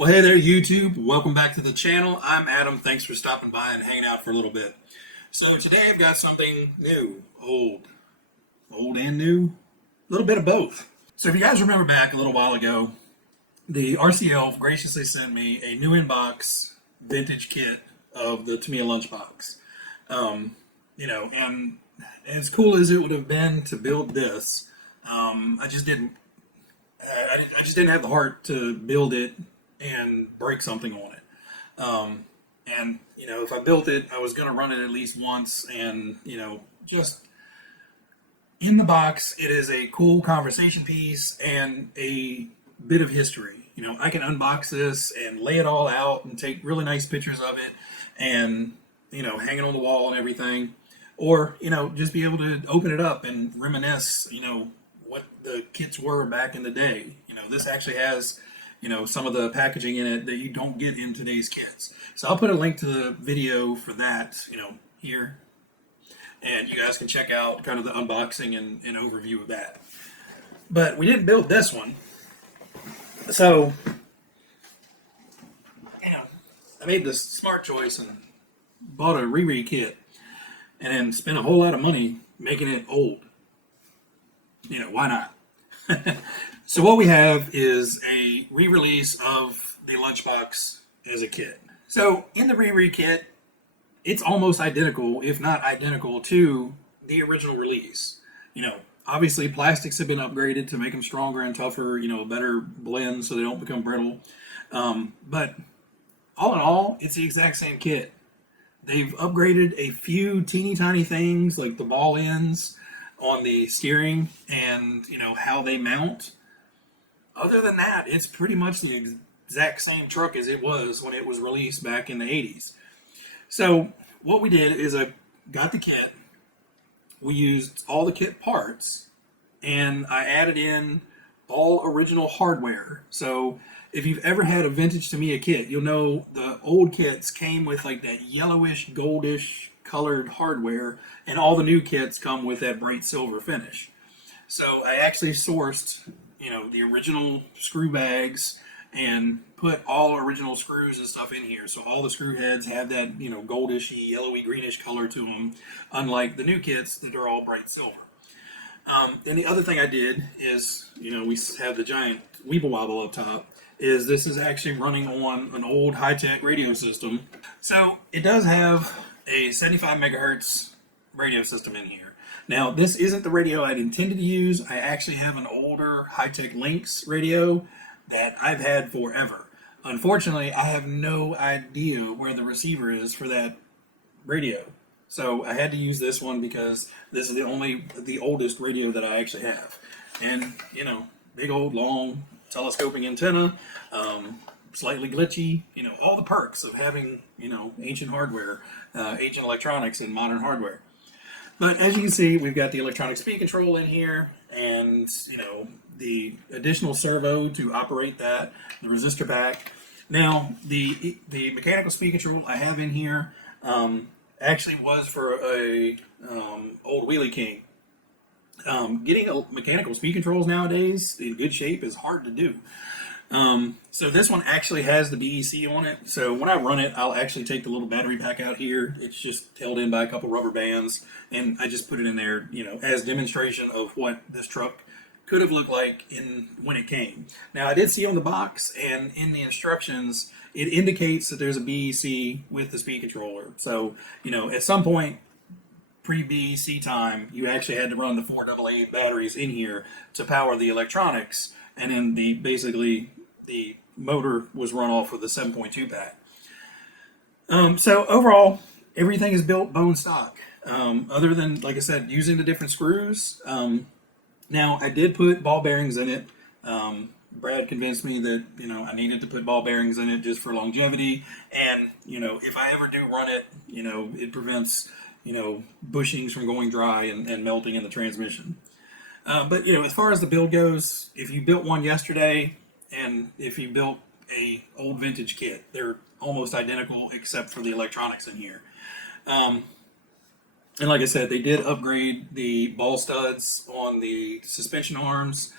Well, hey there, YouTube. Welcome back to the channel. I'm Adam. Thanks for stopping by and hanging out for a little bit. So today I've got something new, old and new, a little bit of both. So if you guys remember back a little while ago, the RCL graciously sent me a new inbox vintage kit of the Tamiya Lunch Box. And as cool as it would have been to build this, I just didn't. I just didn't have the heart to build it and break something on it. If I built it, I was going to run it at least once, and just in the box, it is a cool conversation piece and a bit of history. I can unbox this and lay it all out and take really nice pictures of it, and hang it on the wall and everything, or just be able to open it up and reminisce. What the kits were back in the day. This actually has some of the packaging in it that you don't get in today's kits. So I'll put a link to the video for that, here. And you guys can check out kind of the unboxing and overview of that. But we didn't build this one. So, I made this smart choice and bought a Reread Kit and then spent a whole lot of money making it old. Why not? So what we have is a re-release of the Lunchbox as a kit. So in the Reread Kit, it's almost identical, if not identical, to the original release. Obviously plastics have been upgraded to make them stronger and tougher, better blend so they don't become brittle. But all in all, it's the exact same kit. They've upgraded a few teeny tiny things like the ball ends on the steering and how they mount. Other than that, it's pretty much the exact same truck as it was when it was released back in the 80s. So what we did is I got the kit, we used all the kit parts, and I added in all original hardware. So if you've ever had a vintage Tamiya kit, you'll know the old kits came with like that yellowish, goldish colored hardware, and all the new kits come with that bright silver finish. So I actually sourced the original screw bags and put all original screws and stuff in here. So all the screw heads have that, goldish, yellowy, greenish color to them, unlike the new kits that are all bright silver. Then the other thing I did is, we have the giant Weeble Wobble up top, is this is actually running on an old high-tech radio system. So it does have a 75 megahertz radio system in here. Now, this isn't the radio I'd intended to use. I actually have an older high-tech Lynx radio that I've had forever. Unfortunately, I have no idea where the receiver is for that radio. So I had to use this one because this is the oldest radio that I actually have. And, big old long telescoping antenna, slightly glitchy, all the perks of having, ancient hardware, ancient electronics in modern hardware. But as you can see, we've got the electronic speed control in here, and the additional servo to operate that, the resistor pack. Now, the mechanical speed control I have in here actually was for a old Wheelie King. Getting mechanical speed controls nowadays in good shape is hard to do. So this one actually has the BEC on it. So when I run it, I'll actually take the little battery pack out here. It's just held in by a couple rubber bands, and I just put it in there, as demonstration of what this truck could have looked like when it came. Now, I did see on the box and in the instructions, it indicates that there's a BEC with the speed controller. So, at some point, pre-BEC time, you actually had to run the 4 AA batteries in here to power the electronics, and then the motor was run off with a 7.2 pack. So overall, everything is built bone stock, other than, like I said, using the different screws. Now, I did put ball bearings in it. Brad convinced me that, I needed to put ball bearings in it just for longevity. And, if I ever do run it, it prevents, bushings from going dry and melting in the transmission. But, as far as the build goes, if you built one yesterday and if you built a old vintage kit, they're almost identical except for the electronics in here. And like I said, they did upgrade the ball studs on the suspension arms,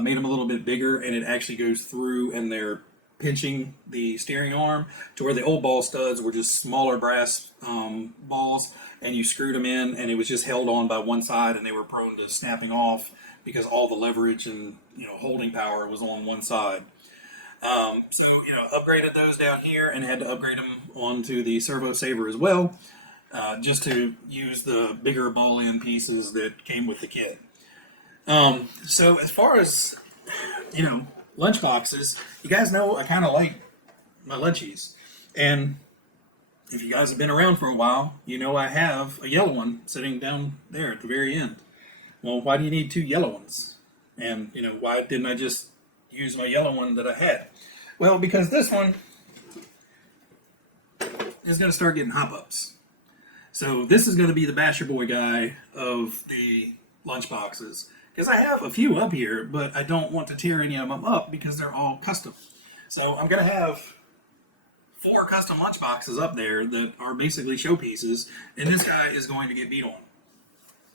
made them a little bit bigger, and it actually goes through, and they're pinching the steering arm to where the old ball studs were just smaller brass balls, and you screwed them in, and it was just held on by one side, and they were prone to snapping off because all the leverage and holding power was on one side. So upgraded those down here and had to upgrade them onto the Servo Saver as well, just to use the bigger ball end pieces that came with the kit. So as far as lunch boxes, you guys know I kind of like my lunchies, and if you guys have been around for a while, I have a yellow one sitting down there at the very end. Well, why do you need two yellow ones? And why didn't I just use my yellow one that I had? Well, because this one is going to start getting hop-ups. So this is going to be the Basher Boy guy of the lunch boxes. Because I have a few up here, but I don't want to tear any of them up because they're all custom. So I'm going to have 4 custom lunch boxes up there that are basically showpieces, and this guy is going to get beat on.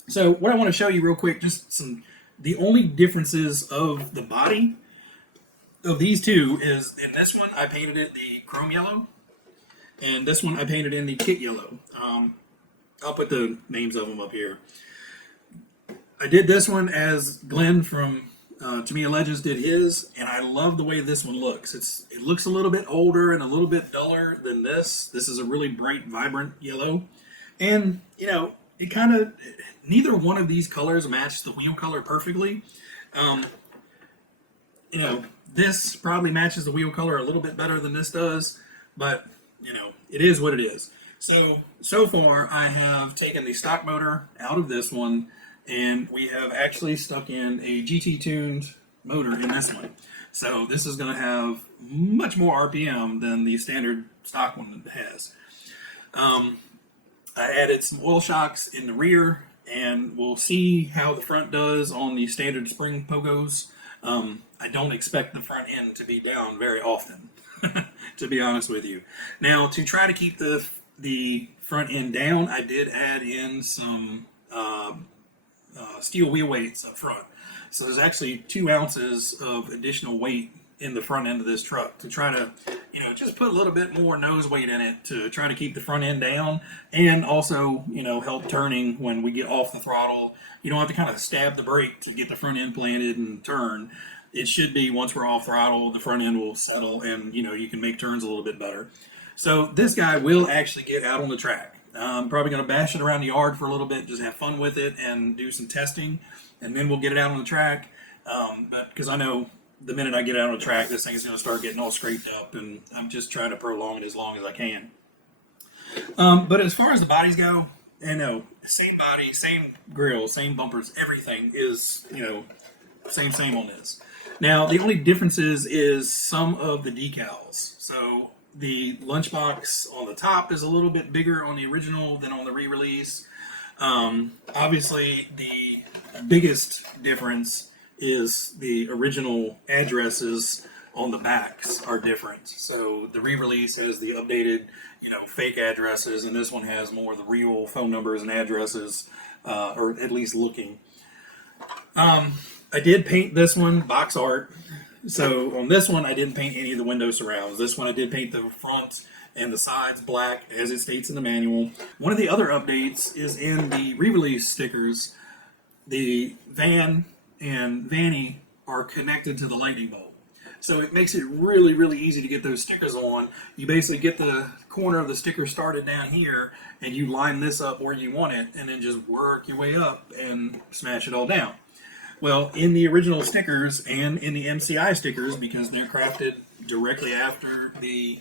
So what I want to show you real quick, just the only differences of the body of these two is, in this one I painted it the chrome yellow, and this one I painted in the kit yellow. I'll put the names of them up here. I did this one as Glenn from Tamiya Legends did his, and I love the way this one looks. It looks a little bit older and a little bit duller than this. This is a really bright, vibrant yellow. And, it kind of, neither one of these colors match the wheel color perfectly. This probably matches the wheel color a little bit better than this does, but, it is what it is. So far, I have taken the stock motor out of this one, and we have actually stuck in a GT-tuned motor in this one. So this is going to have much more RPM than the standard stock one has. I added some oil shocks in the rear, and we'll see how the front does on the standard spring pogos. I don't expect the front end to be down very often, to be honest with you. Now, to try to keep the front end down, I did add in some steel wheel weights up front. So there's actually 2 ounces of additional weight in the front end of this truck to try to, just put a little bit more nose weight in it to try to keep the front end down, and also, help turning when we get off the throttle. You don't have to kind of stab the brake to get the front end planted and turn. It should be, once we're off throttle, the front end will settle, and, you can make turns a little bit better. So this guy will actually get out on the track. I'm probably going to bash it around the yard for a little bit, just have fun with it and do some testing, and then we'll get it out on the track. But because I know the minute I get it out on the track, this thing is going to start getting all scraped up, and I'm just trying to prolong it as long as I can. But as far as the bodies go, same body, same grill, same bumpers, everything is, same on this. Now, the only differences is some of the decals. So the lunchbox on the top is a little bit bigger on the original than on the re-release. Obviously, the biggest difference is the original addresses on the backs are different. So the re-release has the updated, fake addresses, and this one has more of the real phone numbers and addresses, or at least looking. I did paint this one box art. So on this one, I didn't paint any of the window surrounds. This one, I did paint the front and the sides black, as it states in the manual. One of the other updates is in the re-release stickers. The van and vanny are connected to the lightning bolt. So it makes it really, really easy to get those stickers on. You basically get the corner of the sticker started down here, and you line this up where you want it, and then just work your way up and smash it all down. Well, in the original stickers and in the MCI stickers, because they're crafted directly after the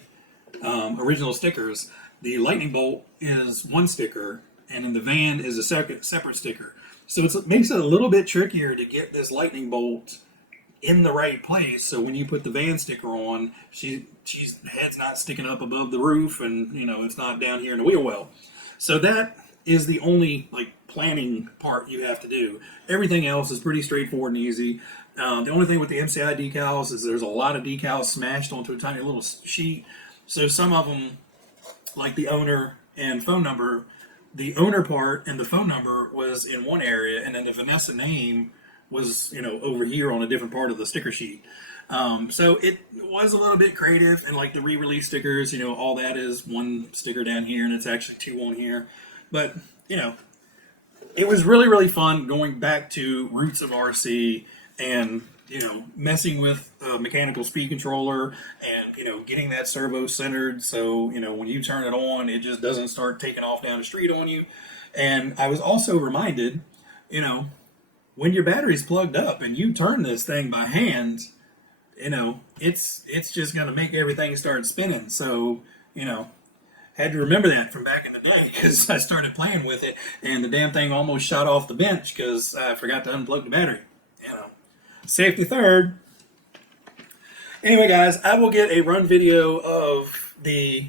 original stickers, the lightning bolt is one sticker, and in the van is a separate sticker. So it makes it a little bit trickier to get this lightning bolt in the right place. So when you put the van sticker on, she's head's not sticking up above the roof, and it's not down here in the wheel well. So that is the only planning part you have to do. Everything else is pretty straightforward and easy. The only thing with the MCI decals is there's a lot of decals smashed onto a tiny little sheet. So some of them, like the owner and phone number, the owner part and the phone number was in one area, and then the Vanessa name was, over here on a different part of the sticker sheet. So it was a little bit creative, and like the re-release stickers, all that is one sticker down here, and it's actually two on here. But, it was really, really fun going back to roots of RC and, messing with a mechanical speed controller and, getting that servo centered. So, when you turn it on, it just doesn't start taking off down the street on you. And I was also reminded, when your battery's plugged up and you turn this thing by hand, it's just going to make everything start spinning. So, had to remember that from back in the day because I started playing with it and the damn thing almost shot off the bench because I forgot to unplug the battery. Safety third. Anyway, guys, I will get a run video of the,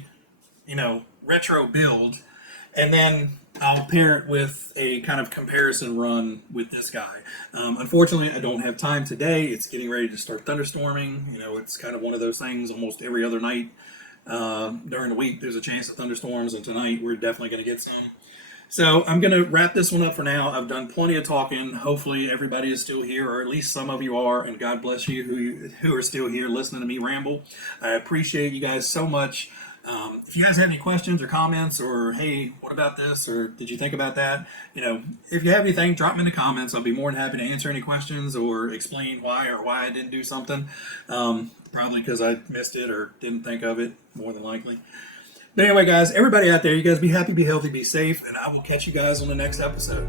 retro build, and then I'll pair it with a kind of comparison run with this guy. Unfortunately, I don't have time today. It's getting ready to start thunderstorming. It's kind of one of those things almost every other night. During the week, there's a chance of thunderstorms, and tonight we're definitely going to get some. So I'm going to wrap this one up for now. I've done plenty of talking. Hopefully everybody is still here, or at least some of you are, and God bless you who are still here listening to me ramble. I appreciate you guys so much. If you guys have any questions or comments, or hey, what about this, or did you think about that? If you have anything, drop them in the comments. I'll be more than happy to answer any questions or explain why I didn't do something. Probably because I missed it or didn't think of it, more than likely. But anyway, guys, everybody out there, you guys be happy, be healthy, be safe, and I will catch you guys on the next episode.